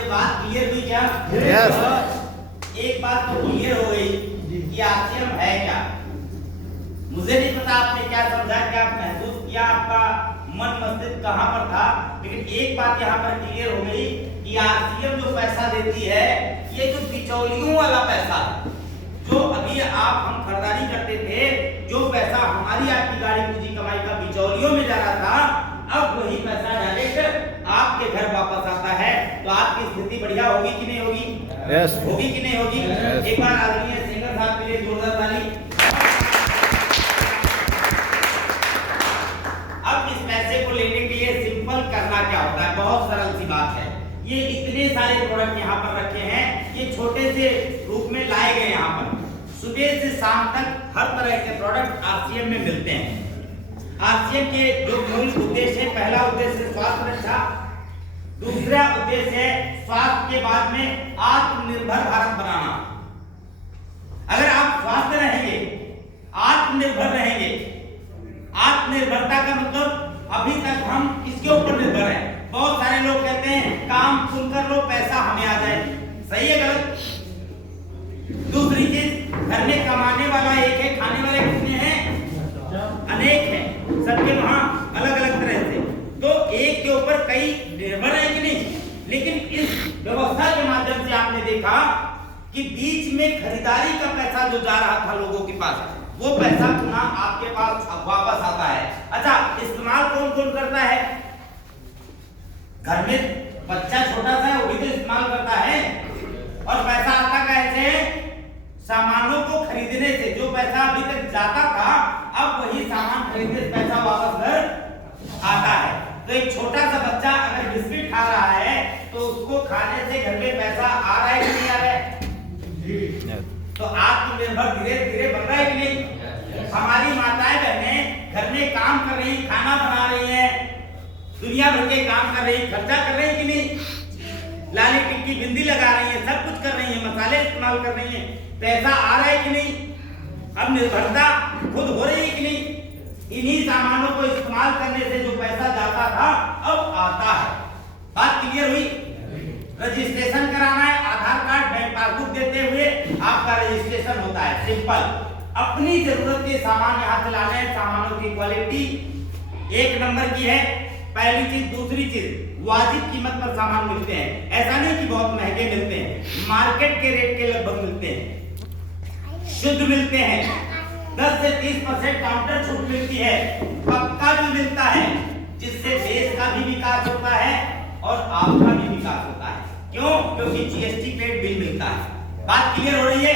ये बात क्लियर हुई क्या? यस। एक बात तो क्लियर हो गई कि आरसीएम है क्या। मुझे नहीं पता आपने क्या समझा, क्या महसूस किया, आपका मन मस्तिष्क कहाँ पर था, लेकिन एक बात यहाँ पर क्लियर हो गई कि आरसीएम जो पैसा देती है ये जो बिचौलियों वाला पैसा, जो अभी आप हम खरीदारी करते थे, जो पैसा हमारी आपकी गाड़ी पूंजी कमाई का बिचौलियों में जा रहा था, अब वही पैसा डायरेक्ट आपके घर वापस आता है। तो आपकी स्थिति बढ़िया होगी कि नहीं होगी? यस। होगी कि नहीं होगी? एक बार आदरणीय सिंगर साहब के लिए जोरदार ताली। अब इस पैसे को लेने के लिए सिंपल करना क्या होता है? बहुत सरल सी बात है। ये इतने सारे प्रोडक्ट यहाँ पर रखे हैं, ये छोटे से रूप में लाए गए यहाँ पर। सुबह से शाम तक हर तरह के प्रोडक्ट आरसीएम में मिलते हैं। आरसीएम के जो मूल उद्देश्य है, पहला उद्देश्य स्वास्थ्य रक्षा, दूसरा उद्देश्य है स्वास्थ्य के बाद में आत्मनिर्भर भारत बनाना। अगर आप स्वस्थ रहेंगे, आत्मनिर्भर रहेंगे, आत्मनिर्भरता का मतलब अभी तक हम किसके ऊपर निर्भर हैं? बहुत सारे लोग कहते हैं काम तुम कर लो पैसा हमें आ जाए। सही है गलत? दूसरी चीज, घर में कमाने वाला एक है, खाने वाले कितने हैं? अनेक हैं, सबके वहां अलग अलग तरह से। तो एक के ऊपर कई निर्भर है कि नहीं? लेकिन इस व्यवस्था के माध्यम से आपने देखा कि बीच में खरीदारी का पैसा जो जा रहा था लोगों के पास, वो पैसा पुनः आपके पास वापस आता है। अच्छा, इस्तेमाल कौन कौन करता है? घर में बच्चा छोटा सा है, वो भी तो इस्तेमाल करता है। और पैसा आता कैसे? सामानों को खरीदने से। जो पैसा अभी तक जाता था, अब वही सामान खरीदने से पैसा वापस घर आता है। तो एक छोटा सा बच्चा अगर बिस्किट खा रहा है तो उसको खाने से घर में पैसा आ रहा है कि नहीं आ रहा है? तो आत्मनिर्भर धीरे धीरे बन रहा है कि नहीं? हमारी माताएं बहनें घर में काम कर रही, खाना बना रही हैं, दुनिया भर के काम कर रही, खर्चा कर रही कि नहीं? लाली टिक्की बिंदी लगा रही है, सब कुछ कर रही है, मसाले इस्तेमाल कर रही है, पैसा आ रहा है कि नहीं? अब निर्भरता खुद हो रही है कि नहीं? इन्हीं सामानों को इस्तेमाल करने से जो पैसा जाता था अब आता है। बात क्लियर हुई? रजिस्ट्रेशन कराना है, आधार कार्ड बैंक पासबुक देते हुए आपका रजिस्ट्रेशन होता है। सिंपल, अपनी जरूरत के सामान यहाँ से लाने हैं। सामानों की क्वालिटी एक नंबर की है, पहली चीज। दूसरी चीज, वाजिब कीमत पर सामान मिलते हैं। ऐसा नहीं कि बहुत महंगे मिलते हैं, मार्केट के रेट के लगभग मिलते हैं, शुद्ध मिलते हैं। 10 से 30% काउंटर छूट मिलती है, पक्का भी मिलता है, जिससे देश का भी विकास होता है और आपका भी विकास होता है। क्यों? क्योंकि जीएसटी पेड बिल मिलता है। बात क्लियर हो रही है?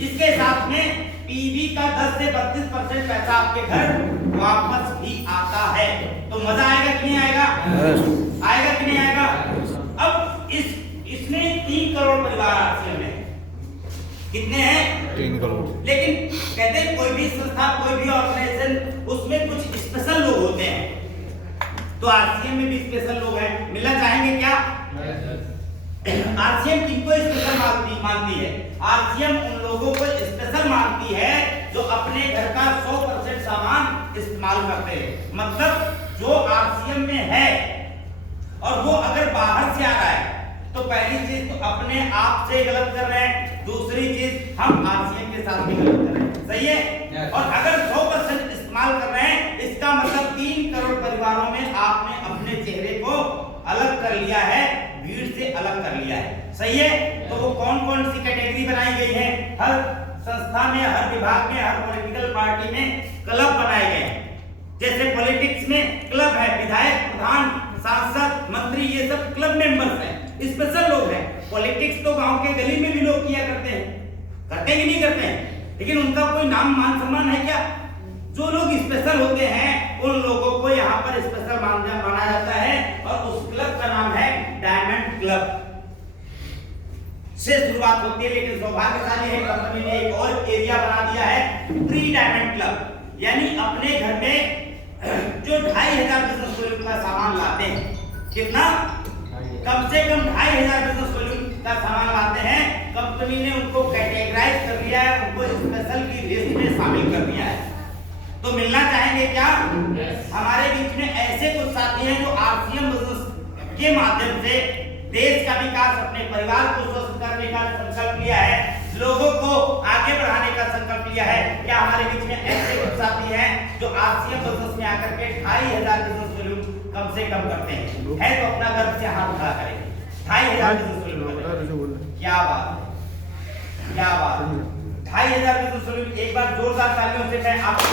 इसके साथ में पीवी का 10 से 32% पैसा आपके घर वापस भी आता है। तो मजा आएगा कि नहीं आएगा? आएगा कि नहीं आएगा? अब इसमें 3 करोड़ परिवार आरसीएम में कितने हैं? 3 करोड़। लेकिन कहते हैं कोई भी संस्था, कोई भी ऑर्गेनाइजेशन, उसमें कुछ स्पेशल लोग होते हैं। तो आरसीएम में भी स्पेशल लोग हैं। मिलना चाहेंगे क्या? आरसीएम किनको स्पेशल मानती है? आरसीएम उन लोगों को स्पेशल मानती है जो अपने घर का 100% सामान इस्तेमाल करते हैं। मतलब जो आरसीएम में है और वो अगर बाहर से आ रहा है तो पहली चीज तो अपने आप से गलत कर रहे हैं, दूसरी चीज हम आरसीएम के साथ भी गलत कर रहे हैं। सही है? और अगर 100% इस्तेमाल कर रहे हैं, इसका मतलब 3 करोड़ परिवारों में आपने अपने चेहरे को अलग कर लिया है, भीड़ से अलग कर लिया है। सही है? तो वो कौन कौन सी कैटेगरी बनाई गई है? हर संस्था में, हर विभाग में, हर पॉलिटिकल पार्टी में क्लब बनाए गए हैं। जैसे पॉलिटिक्स में क्लब है, विधायक, प्रधान, सांसद, मंत्री, ये सब क्लब मेंबर्स हैं, स्पेशल लोग हैं। पॉलिटिक्स तो गांव के गली में भी लोग किया करते हैं, करते कि नहीं करते हैं? लेकिन उनका कोई नाम मान सम्मान है क्या? जो लोग स्पेशल होते हैं उन लोगों को यहाँ पर स्पेशल माना जाता है और उस क्लब का नाम है डायमंड क्लब। से शुरुआत होती है, लेकिन सौभाग्यशाली है कंपनी ने एक और एरिया बना दिया है, प्री डायमंड क्लब। यानी अपने घर में जो 2500 बिजनेस वॉल्यूम का सामान लाते हैं, कितना? कम से कम 2500 बिजनेस वॉल्यूम का सामान लाते हैं, कंपनी ने उनको कैटेगराइज कर दिया है, उनको स्पेशल की लिस्ट में शामिल कर दिया है। तो मिलना चाहेंगे क्या? हमारे बीच में ऐसे कुछ साथी हैं जो आरसीएम बिजनेस के माध्यम से देश का विकास, अपने परिवार को स्वस्थ करने का संकल्प लिया है, लोगों को आगे बढ़ाने का संकल्प लिया है। क्या हमारे बीच में ऐसे कुछ साथी हैं जो आरसीएम बसेस में आकर के 2500 बिजनेस वॉल्यूम कम से कम करते हैं? है तो अपना गर्व से हाथ उठा करेंगे। 2500 बिजनेस वॉल्यूम, क्या बात है, क्या बात है। 2500 बिजनेस वॉल्यूम, एक बार जोरदार तालियों से मैं आपको